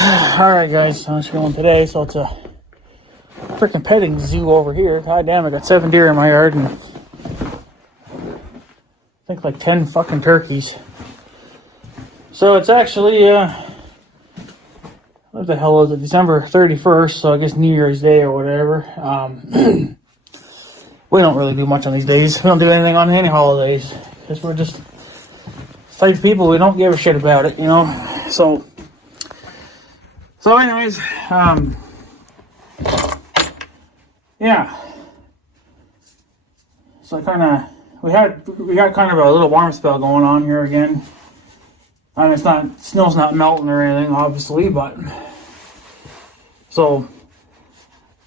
Alright guys, I'm just going today, so it's a freaking petting zoo over here. God damn, I got 7 deer in my yard and I think like 10 fucking turkeys. So it's actually, what the hell is it, December 31st, so I guess New Year's Day or whatever. We don't really do much on these days. We don't do anything on any holidays, because we're just type of people, we don't give a shit about it, you know? So anyways, yeah. So we got kind of a little warm spell going on here again. And snow's not melting or anything, obviously, but so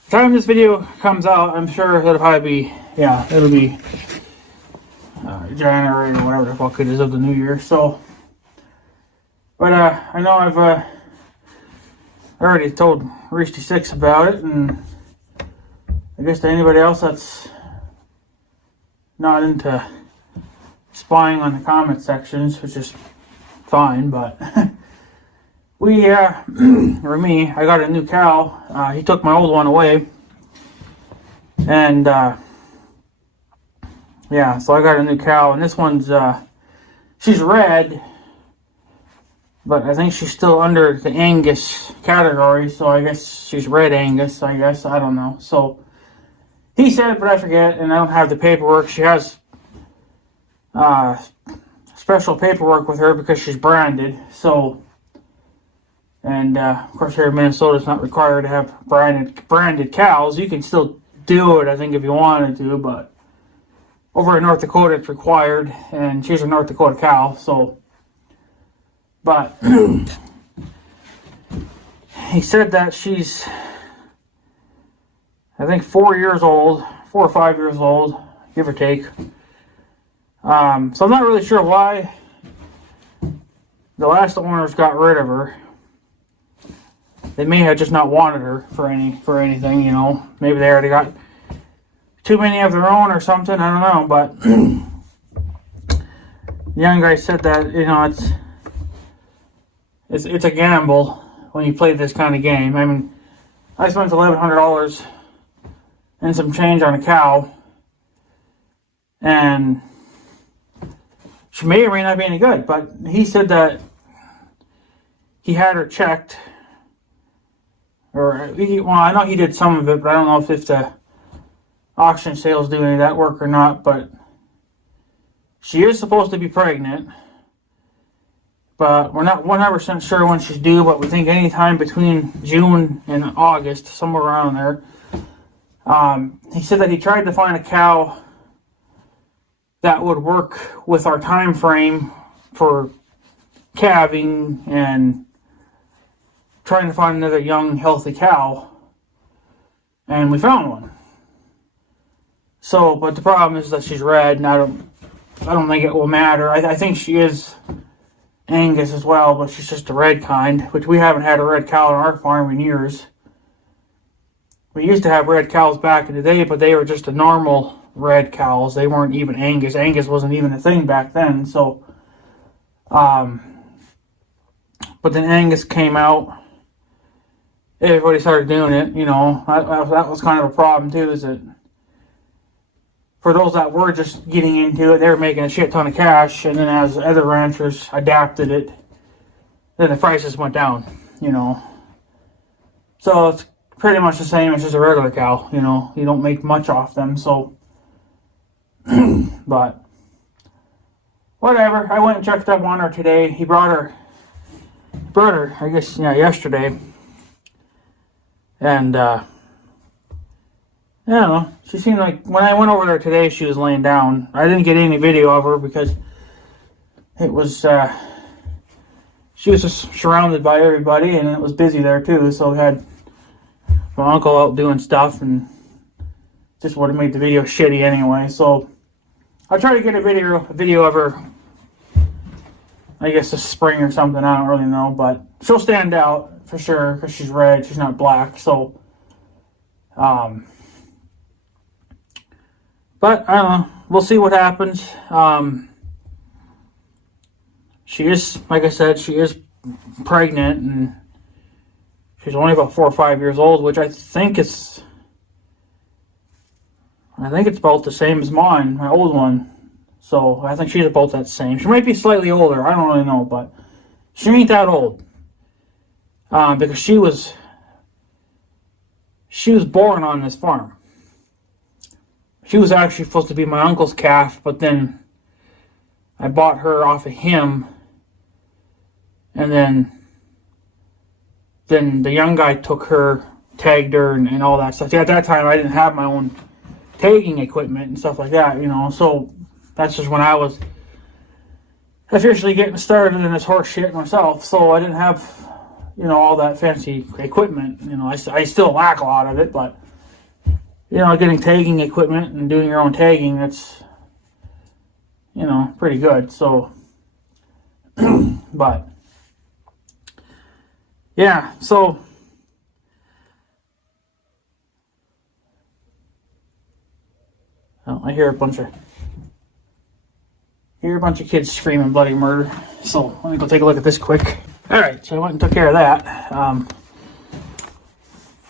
the time this video comes out, I'm sure it'll probably be, it'll be January or whatever the fuck it is of the new year. So, but I know I've already told Reesty6 about it, and I guess to anybody else that's not into spying on the comment sections, which is fine, but we, or me, I got a new cow. He took my old one away, and yeah, so I got a new cow, and this one's, she's red, but I think she's still under the Angus category, so I guess she's red Angus, I guess, I don't know. So, he said, but I forget, and I don't have the paperwork. She has special paperwork with her because she's branded, so, and of course here in Minnesota it's not required to have branded cows. You can still do it, I think, if you wanted to, but over in North Dakota it's required, and she's a North Dakota cow, so. But he said that she's, I think, 4 or 5 years old, give or take. So I'm not really sure why the last owners got rid of her. They may have just not wanted her for anything, you know. Maybe they already got too many of their own or something. I don't know. But the young guy said that, you know, it's a gamble when you play this kind of game. I mean, I spent $1,100 and some change on a cow, and she may or may not be any good, but he said that he had her checked, or, well, I know he did some of it, but I don't know if the auction sales do any of that work or not, but she is supposed to be pregnant. But we're not 100% sure when she's due, but we think anytime between June and August, somewhere around there. He said that he tried to find a cow that would work with our time frame for calving and trying to find another young, healthy cow. And we found one. So, but the problem is that she's red, and I don't think it will matter. I think she is Angus as well, but she's just a red kind, which we haven't had a red cow on our farm in years. We used to have red cows back in the day, but they were just a normal red cows. They weren't even Angus. Angus wasn't even a thing back then, so but then Angus came out. Everybody started doing it, you know. That was kind of a problem too, is that for those that were just getting into it, they were making a shit ton of cash, and then as other ranchers adapted it, then the prices went down, you know. So it's pretty much the same as just a regular cow, you know. You don't make much off them, so. But whatever. I went and checked up on her today. He brought her, I guess, yesterday. And, I don't know. She seemed like, when I went over there today, she was laying down. I didn't get any video of her because it was, she was just surrounded by everybody, and it was busy there too. So we had my uncle out doing stuff, and just would have made the video shitty anyway. So I'll try to get a video of her, I guess this spring or something. I don't really know, but she'll stand out for sure because she's red. She's not black. So, but I don't know. We'll see what happens. She is, like I said, she is pregnant, and She's only about 4 or 5 years old, which I think it's about the same as mine, my old one. So I think she's about that same. She might be slightly older. I don't really know, but she ain't that old. Because she was born on this farm. She was actually supposed to be my uncle's calf, but then I bought her off of him, and then the young guy took her, tagged her, and all that stuff. At that time, I didn't have my own tagging equipment and stuff like that, so that's just when I was officially getting started in this horse shit myself. So I didn't have, all that fancy equipment. I still lack a lot of it, but getting tagging equipment and doing your own tagging, that's pretty good. So but yeah, so I hear a bunch of kids screaming bloody murder. So let me go take a look at this quick. Alright, so I went and took care of that.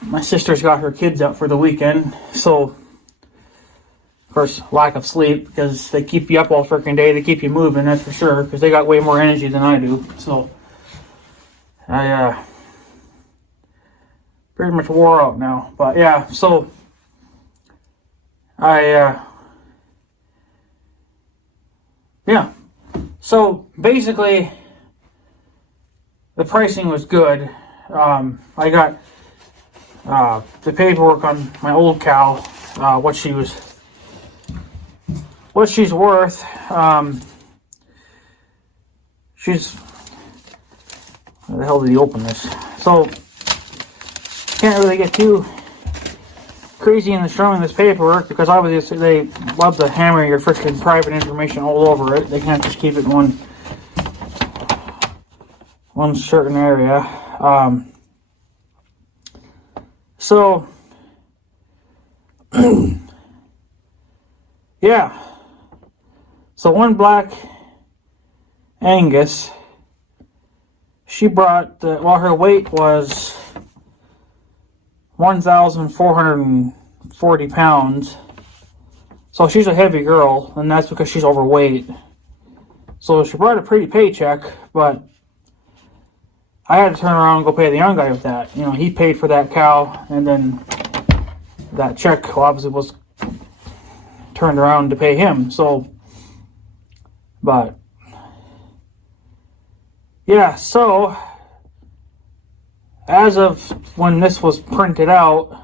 My sister's got her kids out for the weekend, so of course lack of sleep, because they keep you up all freaking day. They keep you moving, that's for sure, because they got way more energy than I do. So I pretty much wore out now. But yeah, so so basically the pricing was good. I got the paperwork on my old cow, what she's worth. How the hell did he open this? So can't really get too crazy in the showing this paperwork, because obviously they love to hammer your freaking private information all over it. They can't just keep it in one certain area. So yeah, so one black Angus, she brought her weight was 1,440 pounds. So she's a heavy girl, and that's because she's overweight. So she brought a pretty paycheck, but I had to turn around and go pay the young guy with that. He paid for that cow, and then that check obviously was turned around to pay him. So, but yeah, so as of when this was printed out,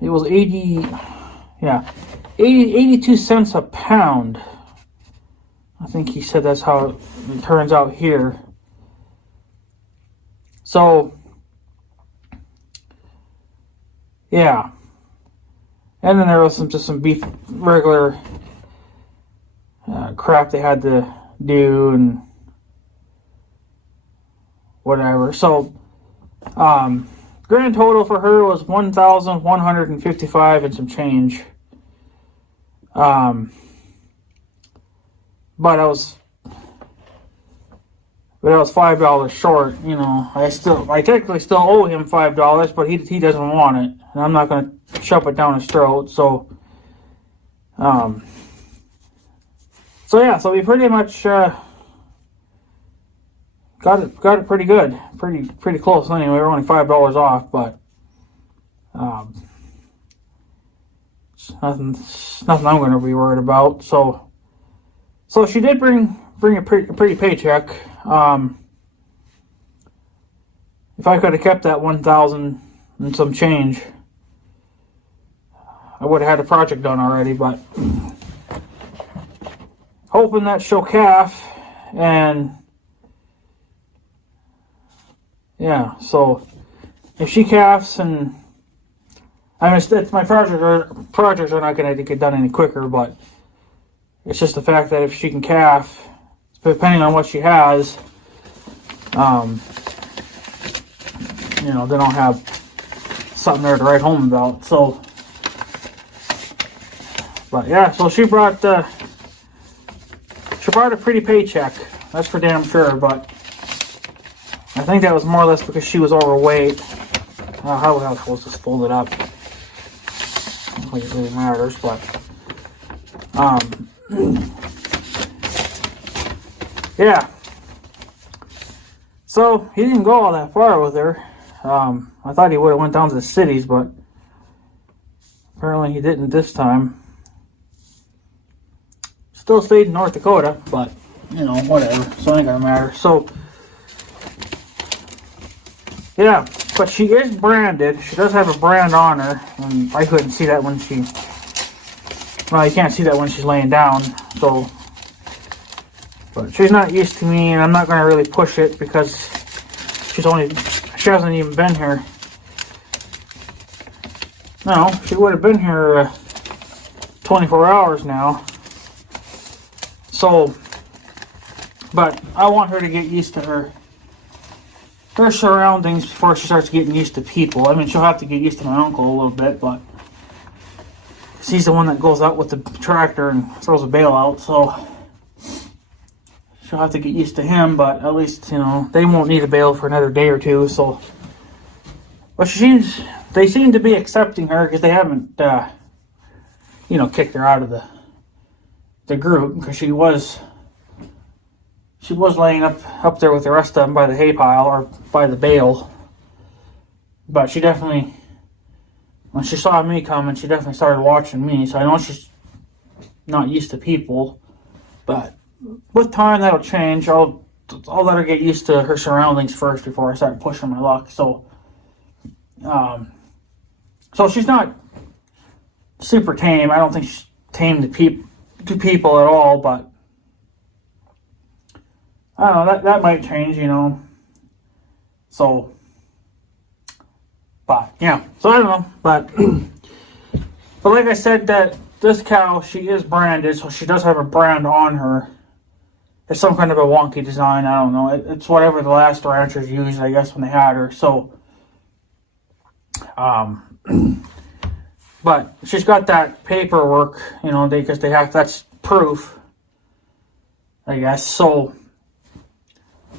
it was 82 cents a pound. I think he said that's how it turns out here. So yeah, and then there was some beef, regular crap they had to do and whatever. So grand total for her was 1,155 and some change. But I was $5 short. I technically still owe him $5, but he doesn't want it, and I'm not going to shove it down his throat. So we pretty much got it pretty good, pretty close. Anyway, we're only $5 off, but it's nothing I'm going to be worried about. So she did bring a pretty paycheck. If I could have kept that 1,000 and some change, I would have had a project done already. But hoping that she'll calf, and yeah. So if she calves, and it's my projects are not going to get done any quicker, but it's just the fact that if she can calf, depending on what she has, then I'll have something there to write home about. So, but yeah, so she brought a pretty paycheck, that's for damn sure. But I think that was more or less because she was overweight. How the hell was this folded up? I don't think it really matters, but yeah. So he didn't go all that far with her. I thought he would have went down to the cities, but apparently he didn't this time. Still stayed in North Dakota, but you know, whatever. So it ain't gonna matter. So yeah, but she is branded. She does have a brand on her, and I couldn't see that when she. Well, you can't see that when she's laying down. So, but she's not used to me, and I'm not gonna really push it because she hasn't even been here. No, she would have been here 24 hours now. So, but I want her to get used to her surroundings before she starts getting used to people. I mean, she'll have to get used to my uncle a little bit, but he's the one that goes out with the tractor and throws a bale out, so she'll have to get used to him, but at least, you know, they won't need a bale for another day or two, so. But they seem to be accepting her because they haven't, you know, kicked her out of the group, because she was laying up there with the rest of them by the hay pile or by the bale. But she definitely, when she saw me coming, she definitely started watching me. So I know she's not used to people, but with time that'll change. I'll let her get used to her surroundings first before I start pushing my luck. So, so she's not super tame. I don't think she's tame to people at all, but I don't know, that might change, you know. So, but yeah, so I don't know, but like I said, that this cow, she is branded, so she does have a brand on her. It's some kind of a wonky design, I don't know. It's whatever the last ranchers used, I guess, when they had her. So, but she's got that paperwork, you know, because that's proof, I guess. So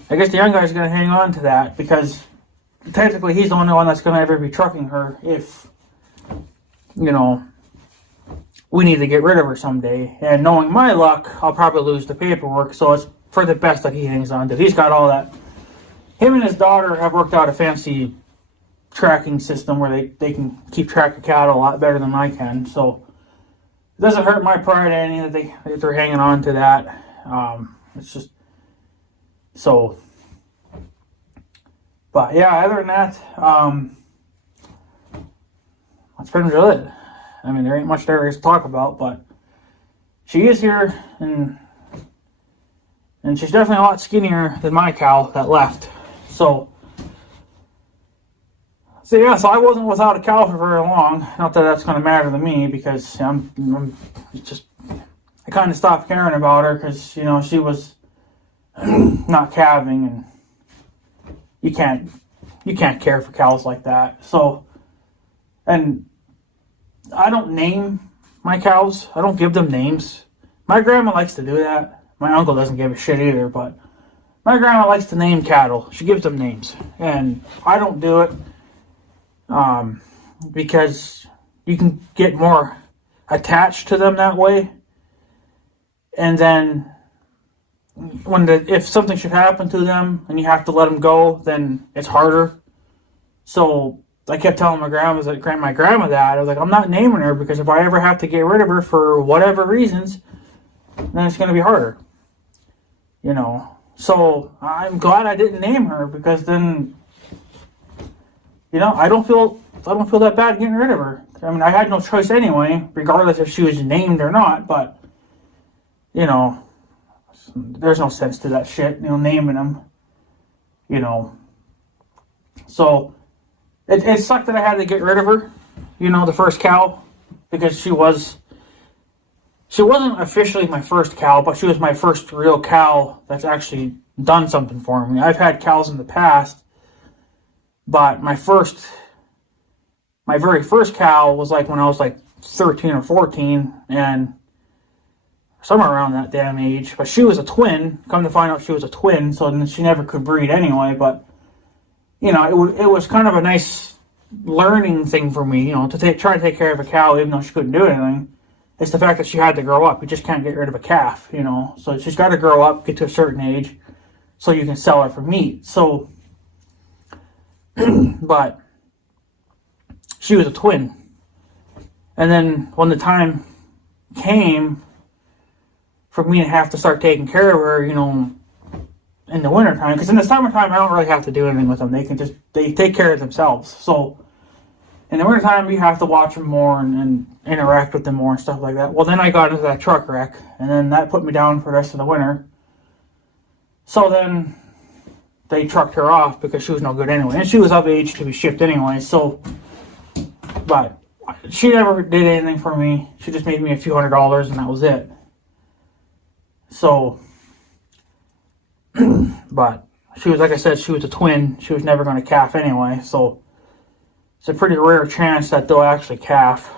I guess the young guy's going to hang on to that, because technically he's the only one that's going to ever be trucking her if, you know, we need to get rid of her someday. And knowing my luck, I'll probably lose the paperwork, so it's for the best that he hangs on to. He's got all that. Him and his daughter have worked out a fancy tracking system where they can keep track of cattle a lot better than I can, so it doesn't hurt my pride any that they're hanging on to that. It's just so. But yeah, other than that, that's pretty much it. I mean, there ain't much there to talk about, but she is here, and she's definitely a lot skinnier than my cow that left. So yeah, so I wasn't without a cow for very long. Not that that's going to matter to me, because I kind of stopped caring about her, because, you know, she was not calving, and you can't care for cows like that. So, and I don't name my cows. I don't give them names. My grandma likes to do that. My uncle doesn't give a shit either, but my grandma likes to name cattle. She gives them names, and I don't do it. Because you can get more attached to them that way, and then if something should happen to them and you have to let them go, then it's harder. So I kept telling my grandma that I was like, I'm not naming her, because if I ever have to get rid of her for whatever reasons, then it's going to be harder, you know. So I'm glad I didn't name her, because then, you know, I don't feel that bad getting rid of her. I mean, I had no choice anyway, regardless if she was named or not. But, you know, there's no sense to that shit, you know, naming them, you know. So it sucked that I had to get rid of her, you know, the first cow, because she wasn't officially my first cow, but she was my first real cow that's actually done something for me. I've had cows in the past, but my very first cow was like when I was like 13 or 14, and somewhere around that damn age. But she was a twin. Come to find out, she was a twin, so then she never could breed anyway. But it was kind of a nice learning thing for me, to try to take care of a cow even though she couldn't do anything. It's the fact that she had to grow up. You just can't get rid of a calf, So she's got to grow up, get to a certain age, so you can sell her for meat. So, but she was a twin. And then when the time came for me to have to start taking care of her, in the wintertime, because in the summertime I don't really have to do anything with them. They take care of themselves. So in the wintertime you have to watch them more and interact with them more and stuff like that. Well, then I got into that truck wreck, and then that put me down for the rest of the winter. So then they trucked her off because she was no good anyway, and she was of age to be shipped anyway. So, but she never did anything for me. She just made me a few $100s, and that was it. So, but she was, like I said, she was a twin. She was never going to calf anyway. So it's a pretty rare chance that they'll actually calf.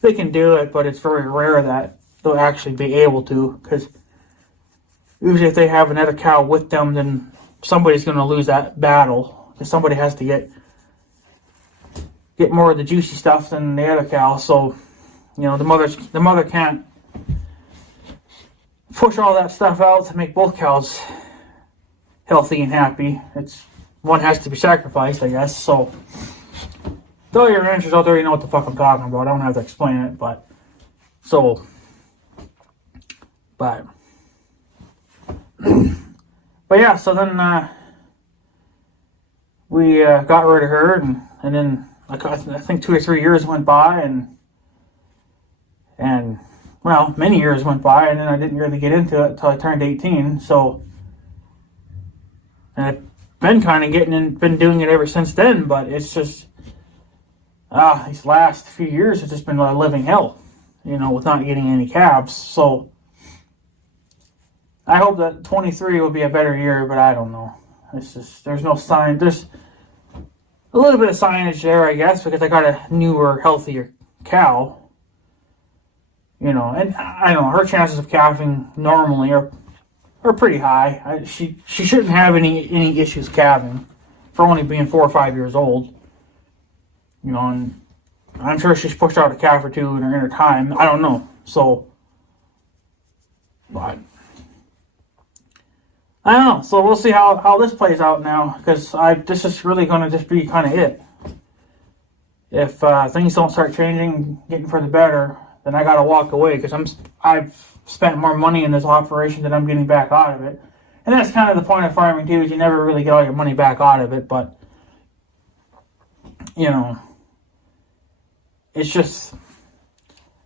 They can do it, but it's very rare that they'll actually be able to, because usually if they have another cow with them, then somebody's going to lose that battle, because somebody has to get more of the juicy stuff than the other cow. So, the mother can't push all that stuff out to make both cows healthy and happy. One has to be sacrificed, I guess. So, though your ranchers out there, you know what the fuck I'm talking about. I don't have to explain it, but yeah. So then we got rid of her, and then I think 2 or 3 years went by, and well, many years went by, and then I didn't really get into it until I turned 18. So, and I've been doing it ever since then. But it's just these last few years have just been a living hell, with not getting any calves. So I hope that 23 will be a better year, but I don't know. It's just, there's no sign. There's a little bit of signage there, I guess, because I got a newer, healthier cow. And I don't know, her chances of calving normally are pretty high. She shouldn't have any issues calving for only being 4 or 5 years old. And I'm sure she's pushed out a calf or two in her time. I don't know. So, but I don't know. So we'll see how this plays out now, because this is really going to just be kind of it. If things don't start changing, getting for the better, then I got to walk away, because I've spent more money in this operation than I'm getting back out of it. And that's kind of the point of farming too, is you never really get all your money back out of it. But it's just,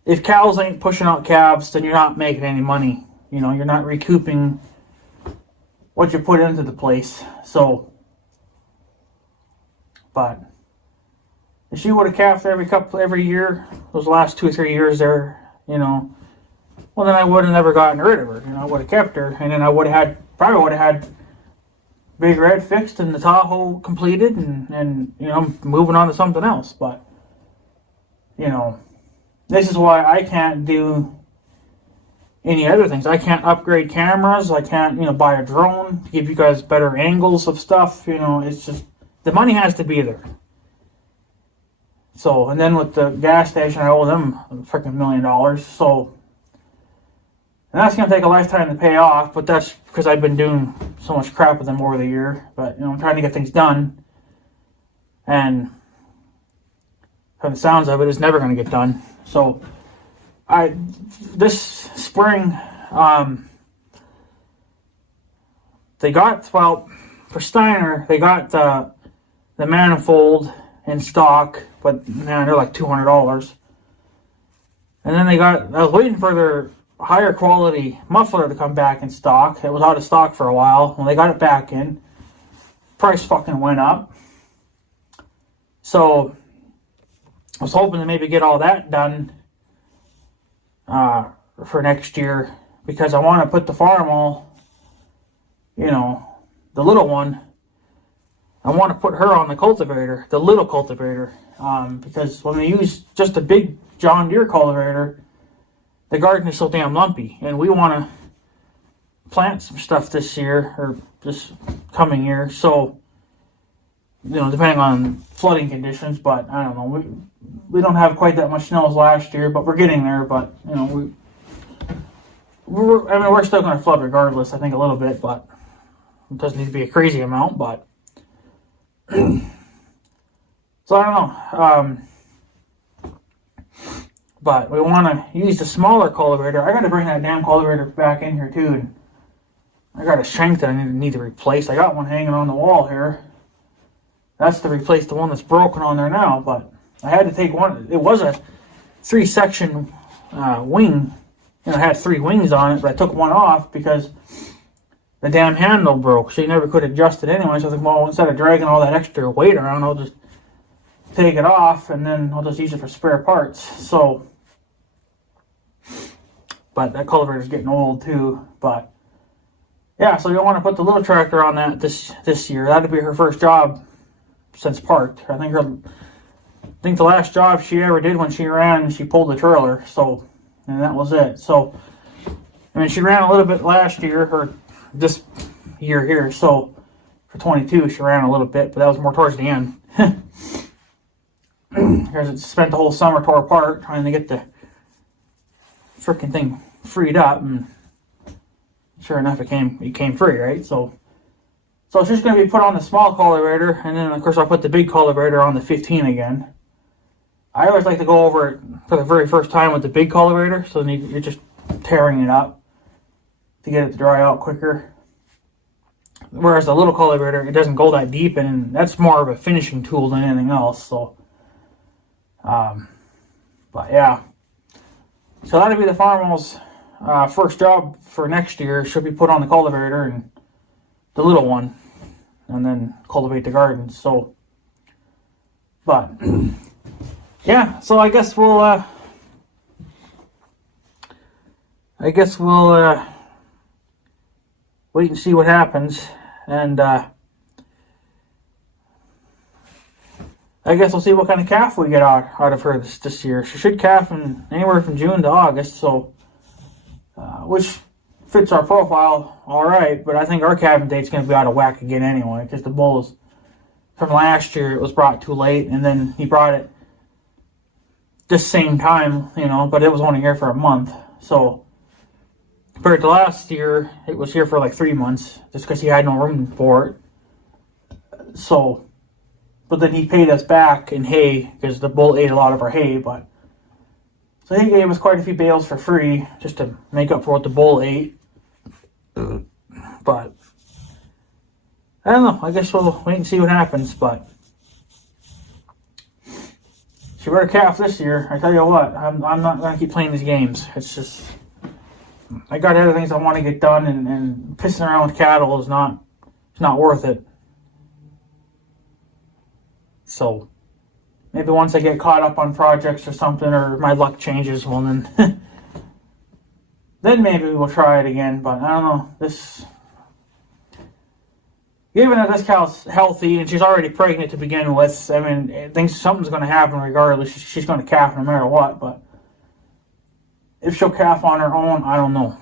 if cows ain't pushing out calves, then you're not making any money. You're not recouping what you put into the place. So, but if she would have calved every year, those last 2 or 3 years there, well, then I would have never gotten rid of her. I would have kept her, and then I probably would have had Big Red fixed and the Tahoe completed, and moving on to something else. But this is why I can't do any other things. I can't upgrade cameras. I can't buy a drone to give you guys better angles of stuff. It's just, the money has to be there. So, and then with the gas station, I owe them a freaking $1 million. So, and that's going to take a lifetime to pay off, but that's because I've been doing so much crap with them over the year. But, I'm trying to get things done. And from the sounds of it, it's never going to get done. So, this spring, they got, for Steiner, they got the manifold in stock, but man, they're like $200. And then I was waiting for their higher quality muffler to come back in stock. It was out of stock for a while. When they got it back in, price fucking went up. So I was hoping to maybe get all that done for next year, because I want to put the Farmall, the little one, I want to put her on the cultivator, the little cultivator, because when we use just a big John Deere cultivator, the garden is so damn lumpy, and we want to plant some stuff this year, or this coming year. So depending on flooding conditions. But I don't know. We don't have quite that much snow as last year, but we're getting there. But we're still going to flood regardless. I think a little bit, but it doesn't need to be a crazy amount. But so I don't know. But we want to use the smaller cultivator. I got to bring that damn cultivator back in here too. And I got a shank that I need to replace. I got one hanging on the wall here. That's to replace the one that's broken on there now. But I had to take one. It was a 3-section wing. It had 3 wings on it, but I took one off because the damn handle broke. So you never could adjust it anyway. So I was like, well, instead of dragging all that extra weight around, I'll just take it off and then I'll just use it for spare parts. So, but that cultivator's getting old too. But yeah, so you'll want to put the little tractor on that this year. That'll be her first job since parked. I think the last job she ever did when she ran, she pulled the trailer. So, and that was it. So, I mean, she ran a little bit last year, or this year here. So, for 22, she ran a little bit, but that was more towards the end. Because it spent the whole summer tore apart trying to get the freaking thing freed up, and sure enough, it came free, right? So it's just going to be put on the small cultivator, and then of course I'll put the big cultivator on the 15 again. I always like to go over it for the very first time with the big cultivator, so then you're just tearing it up to get it to dry out quicker. Whereas the little cultivator, it doesn't go that deep, and that's more of a finishing tool than anything else. So, but yeah. So that'll be the farmer's first job for next year. Should be put on the cultivator and the little one, and then cultivate the garden. So, but yeah. So I guess we'll wait and see what happens, and I guess we'll see what kind of calf we get out of her this year. She should calf in anywhere from June to August, so which fits our profile all right. But I think our calving date's going to be out of whack again anyway, because the bulls from last year, it was brought too late, and then he brought it this same time, but it was only here for a month. So compared to last year, it was here for like 3 months, just because he had no room for it. So, but then he paid us back in hay, because the bull ate a lot of our hay. But so he gave us quite a few bales for free, just to make up for what the bull ate. But I don't know. I guess we'll wait and see what happens. But she better calf this year. I tell you what, I'm not going to keep playing these games. It's just, I got other things I want to get done, and pissing around with cattle is not worth it. So maybe once I get caught up on projects or something, or my luck changes, well then then maybe we'll try it again. But I don't know. Given that this cow's healthy and she's already pregnant to begin with, I mean, I think something's going to happen regardless. She's going to calf no matter what. But if she'll calf on her own, I don't know.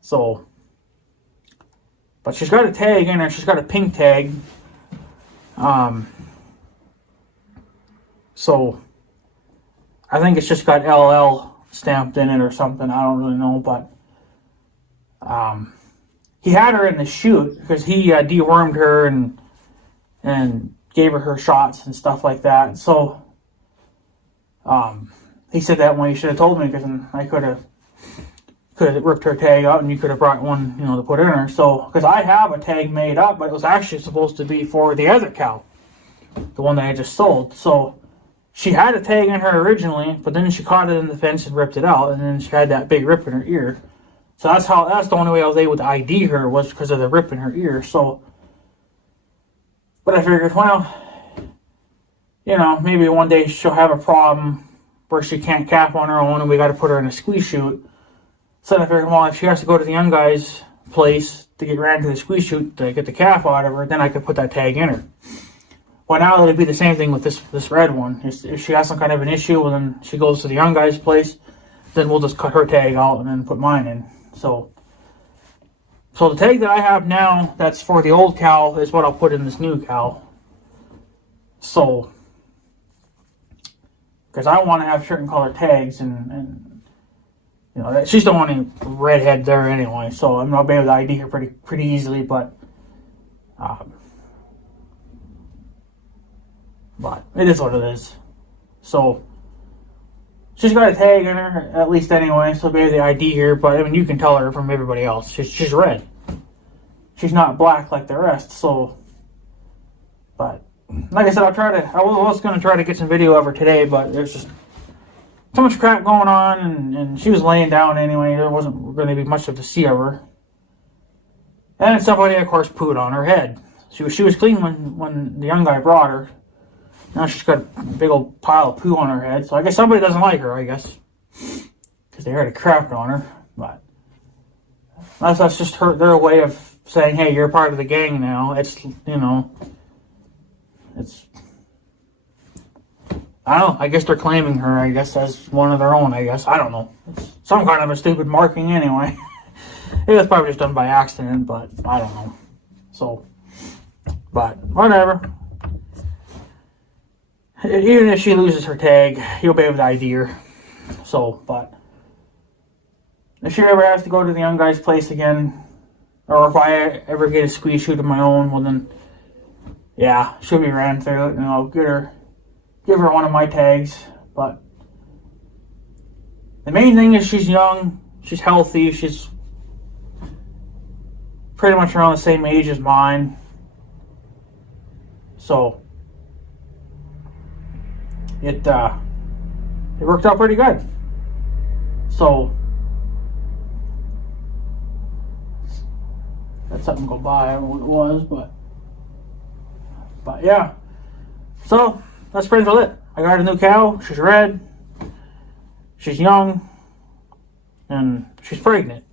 So, but she's got a tag in her. She's got a pink tag. So I think it's just got LL stamped in it or something. I don't really know, but he had her in the chute because he dewormed her and gave her shots and stuff like that. So he said that when he should have told me, because I could have ripped her tag out, and you could have brought one, to put in her. So, because I have a tag made up, but it was actually supposed to be for the other cow, the one that I just sold. So she had a tag in her originally, but then she caught it in the fence and ripped it out, and then she had that big rip in her ear. So that's the only way I was able to ID her, was because of the rip in her ear. So, but I figured, well, maybe one day she'll have a problem where she can't calf on her own, and we got to put her in a squeeze chute. So I figured, well, if she has to go to the young guy's place to get ran to the squeeze chute to get the calf out of her, then I could put that tag in her. Well, now it'll be the same thing with this red one. If she has some kind of an issue, well, then she goes to the young guy's place, then we'll just cut her tag out and then put mine in. So So the tag that I have now, that's for the old cow, is what I'll put in this new cow. So, because I want to have certain color tags, and you know, she's the only redhead there anyway, so I'm not be able to ID her pretty easily, but it is what it is. So she's got a tag in her, at least anyway, so maybe the ID here, but I mean, you can tell her from everybody else. She's red. She's not black like the rest, so, but, like I said, I was going to try to get some video of her today, but there's just so much crap going on, and she was laying down anyway. There wasn't going to be much to see of her. And somebody, of course, pooed on her head. She was clean when the young guy brought her. Now she's got a big old pile of poo on her head. So I guess somebody doesn't like her, I guess. Because they already crapped on her. But that's just their way of saying, hey, you're part of the gang now. It's, you know, it's, I don't know. I guess they're claiming her, I guess, as one of their own, I guess. I don't know. It's some kind of a stupid marking anyway. It was probably just done by accident, but I don't know. So, but whatever. Even if she loses her tag, you'll be able to ID her. So, but if she ever has to go to the young guy's place again, or if I ever get a squeeze shoot of my own, well then, yeah, she'll be ran through it, and I'll give her one of my tags. But the main thing is she's young, she's healthy, she's pretty much around the same age as mine. So it worked out pretty good. So that's something to go by. I don't know what it was, but yeah. So that's pretty much it. I got a new cow. She's red. She's young, and she's pregnant.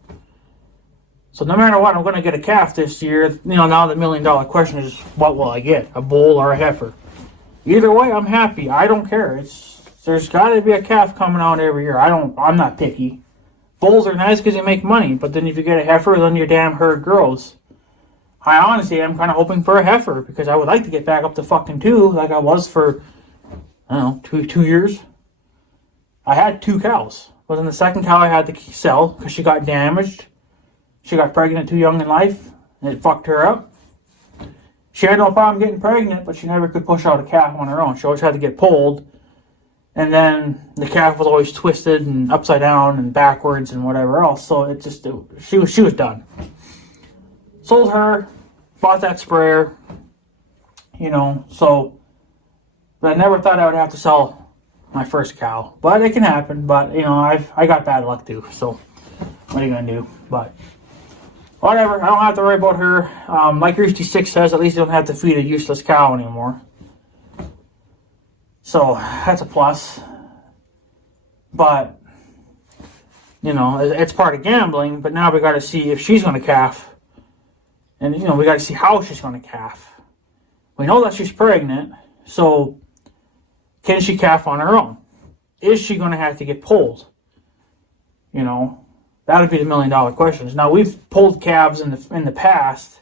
So no matter what, I'm going to get a calf this year. You know, now the $1 million question is, what will I get? A bull or a heifer? Either way, I'm happy. I don't care. There's got to be a calf coming out every year. I'm not picky. Bulls are nice because they make money, but then if you get a heifer, then your damn herd grows. I honestly am kind of hoping for a heifer because I would like to get back up to fucking 2 like I was for, I don't know, two years. I had 2 cows. But then the second cow I had to sell because she got damaged. She got pregnant too young in life, and it fucked her up. She had no problem getting pregnant, but she never could push out a calf on her own. She always had to get pulled, and then the calf was always twisted and upside down and backwards and whatever else. So she was done. Sold her, bought that sprayer, you know. So, but I never thought I would have to sell my first cow, but it can happen. But you know, I got bad luck too. So, what are you gonna do? But whatever, I don't have to worry about her. Like Roosty 6 says, at least you don't have to feed a useless cow anymore. So, that's a plus. But, you know, it's part of gambling, but now we got to see if she's going to calf. And, you know, we got to see how she's going to calf. We know that she's pregnant, so can she calf on her own? Is she going to have to get pulled? You know? That would be the $1 million questions. Now we've pulled calves in the past.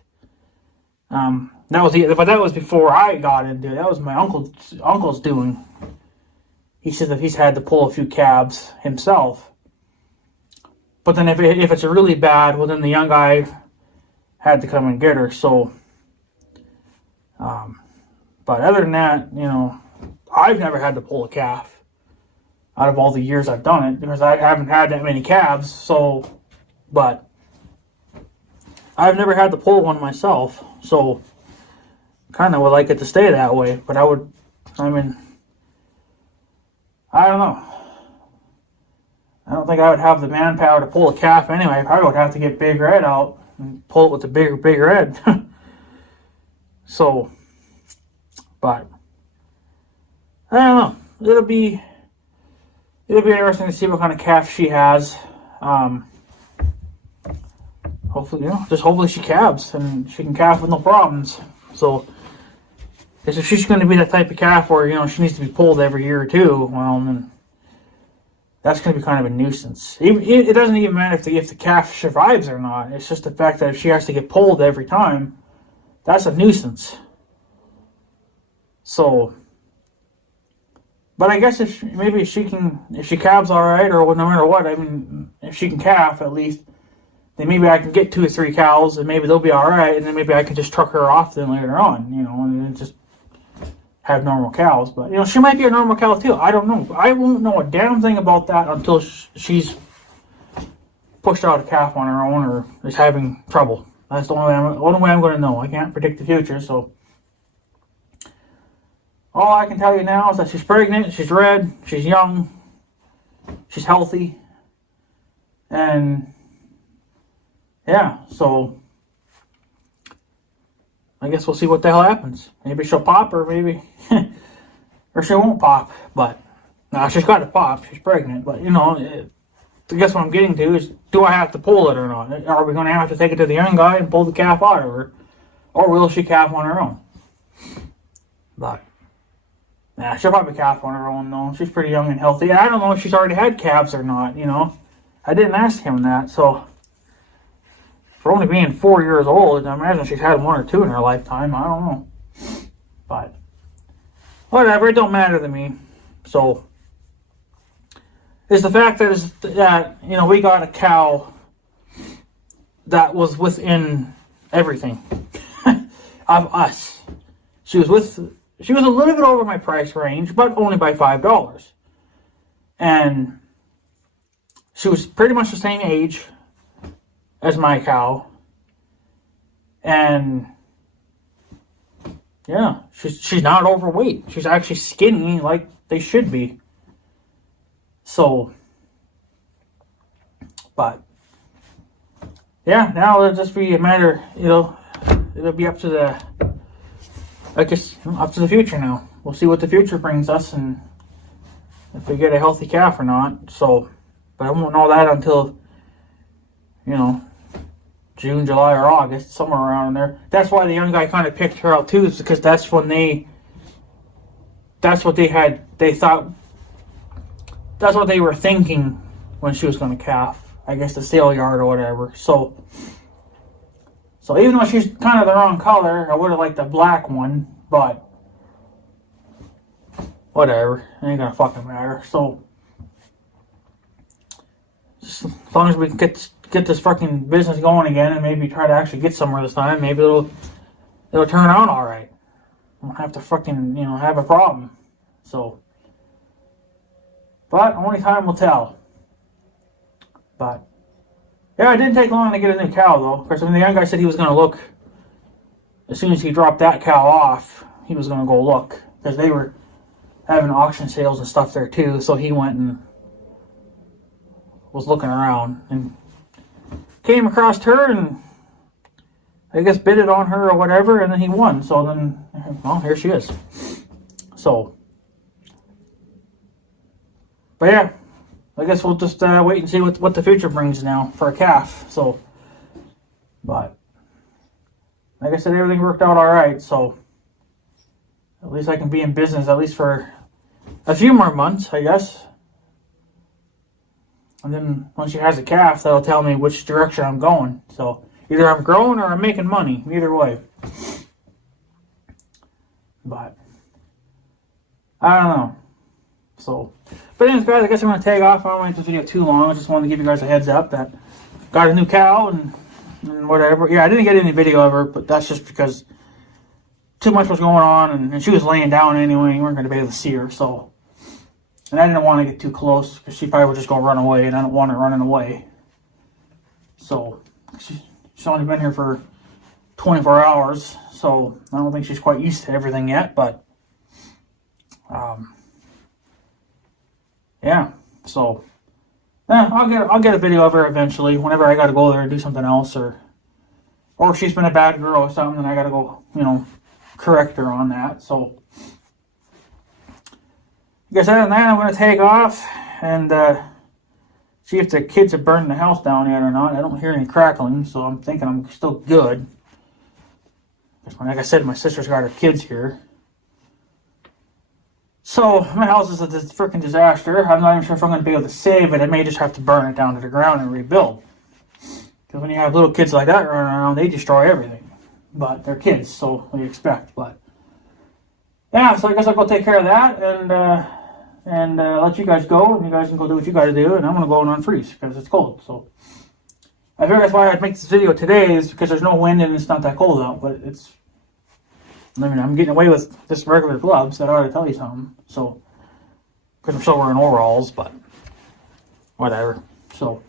That was before I got into it. That was my uncle's doing. He said that he's had to pull a few calves himself. But then if it's a really bad, well then the young guy had to come and get her. So, but other than that, you know, I've never had to pull a calf out of all the years I've done it, because I haven't had that many calves, so, but I've never had to pull one myself, so kind of would like it to stay that way, but I don't know. I don't think I would have the manpower to pull a calf anyway. I probably would have to get Big Red out and pull it with the big Red. So, but I don't know. It'll be interesting to see what kind of calf she has. Hopefully, hopefully she calves and she can calf with no problems. So, if she's going to be that type of calf where, you know, she needs to be pulled every year or two, well, then that's going to be kind of a nuisance. It doesn't even matter if the calf survives or not. It's just the fact that if she has to get pulled every time, that's a nuisance. So, but I guess if she calves all right, or no matter what, I mean, if she can calf at least, then maybe I can get 2 or 3 cows, and maybe they'll be all right, and then maybe I can just truck her off then later on, and just have normal cows. But she might be a normal cow too. I don't know. I won't know a damn thing about that until she's pushed out a calf on her own or is having trouble. That's the only way I'm going to know. I can't predict the future, so all I can tell you now is that she's pregnant, she's red, she's young, she's healthy, and yeah, so I guess we'll see what the hell happens. Maybe she'll pop, or maybe, or she won't pop. But now she's got to pop. She's pregnant. But I guess what I'm getting to is, do I have to pull it or not? Are we going to have to take it to the young guy and pull the calf out of her, or will she calf on her own? But she'll probably calf on her own though. She's pretty young and healthy. And I don't know if she's already had calves or not. I didn't ask him that, so. For only being 4 years old, I imagine she's had 1 or 2 in her lifetime. I don't know. But whatever, it don't matter to me. So it's the fact that we got a cow that was within everything of us. She was a little bit over my price range, but only by $5. And she was pretty much the same age as my cow, and yeah, she's not overweight. She's actually skinny like they should be. So, but yeah, now it'll just be a matter. It'll be up to the future now. We'll see what the future brings us, and if we get a healthy calf or not. So, but I won't know that until June, July, or August, somewhere around there. That's why the young guy kind of picked her out too, is because that's what they thought, that's what they were thinking when she was going to calf. I guess the sale yard or whatever. So even though she's kind of the wrong color, I would have liked the black one, but whatever, it ain't gonna fucking matter. So just as long as we can get this fucking business going again, and maybe try to actually get somewhere this time, maybe it'll turn out all right. I won't have to fucking have a problem. So, but only time will tell. But yeah, it didn't take long to get a new cow though. Of course, the young guy said he was gonna look as soon as he dropped that cow off. He was gonna go look because they were having auction sales and stuff there too. So he went and was looking around and came across her and I guess bid it on her or whatever, and then he won. So then, well, here she is. So, but yeah, I guess we'll just wait and see what the future brings now for a calf. So, but like I said, everything worked out all right. So at least I can be in business at least for a few more months, I guess. And then once she has a calf, that'll tell me which direction I'm going. So either I'm growing or I'm making money. Either way. But I don't know. So, but anyways, guys, I guess I'm going to tag off. I don't want to make this video too long. I just wanted to give you guys a heads up that got a new cow and whatever. Yeah, I didn't get any video of her, but that's just because too much was going on, and she was laying down anyway. You weren't going to be able to see her, so. And I didn't want to get too close because she probably would just go run away, and I don't want her running away. So, she's only been here for 24 hours, so I don't think she's quite used to everything yet, but yeah, so yeah, I'll get a video of her eventually whenever I gotta go there and do something else, or if she's been a bad girl or something, then I gotta go, correct her on that. So I guess other than that, I'm gonna take off and see if the kids have burned the house down yet or not. I don't hear any crackling, so I'm thinking I'm still good. Like I said, my sister's got her kids here. So my house is a freaking disaster. I'm not even sure if I'm going to be able to save it. I may just have to burn it down to the ground and rebuild. Because when you have little kids like that running around, they destroy everything. But they're kids, so what do you expect? But yeah, so I guess I'll go take care of that and let you guys go, and you guys can go do what you got to do, and I'm going to go and unfreeze because it's cold. So I figured that's why I'd make this video today, is because there's no wind and it's not that cold out, but it's, I mean, I'm getting away with just regular gloves. That ought to tell you something. So, because I'm still wearing overalls, but whatever. So,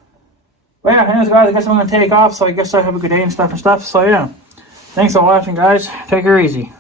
but yeah, anyways, guys, I guess I'm going to take off. So I guess I have a good day and stuff. So yeah, thanks for watching, guys. Take her easy.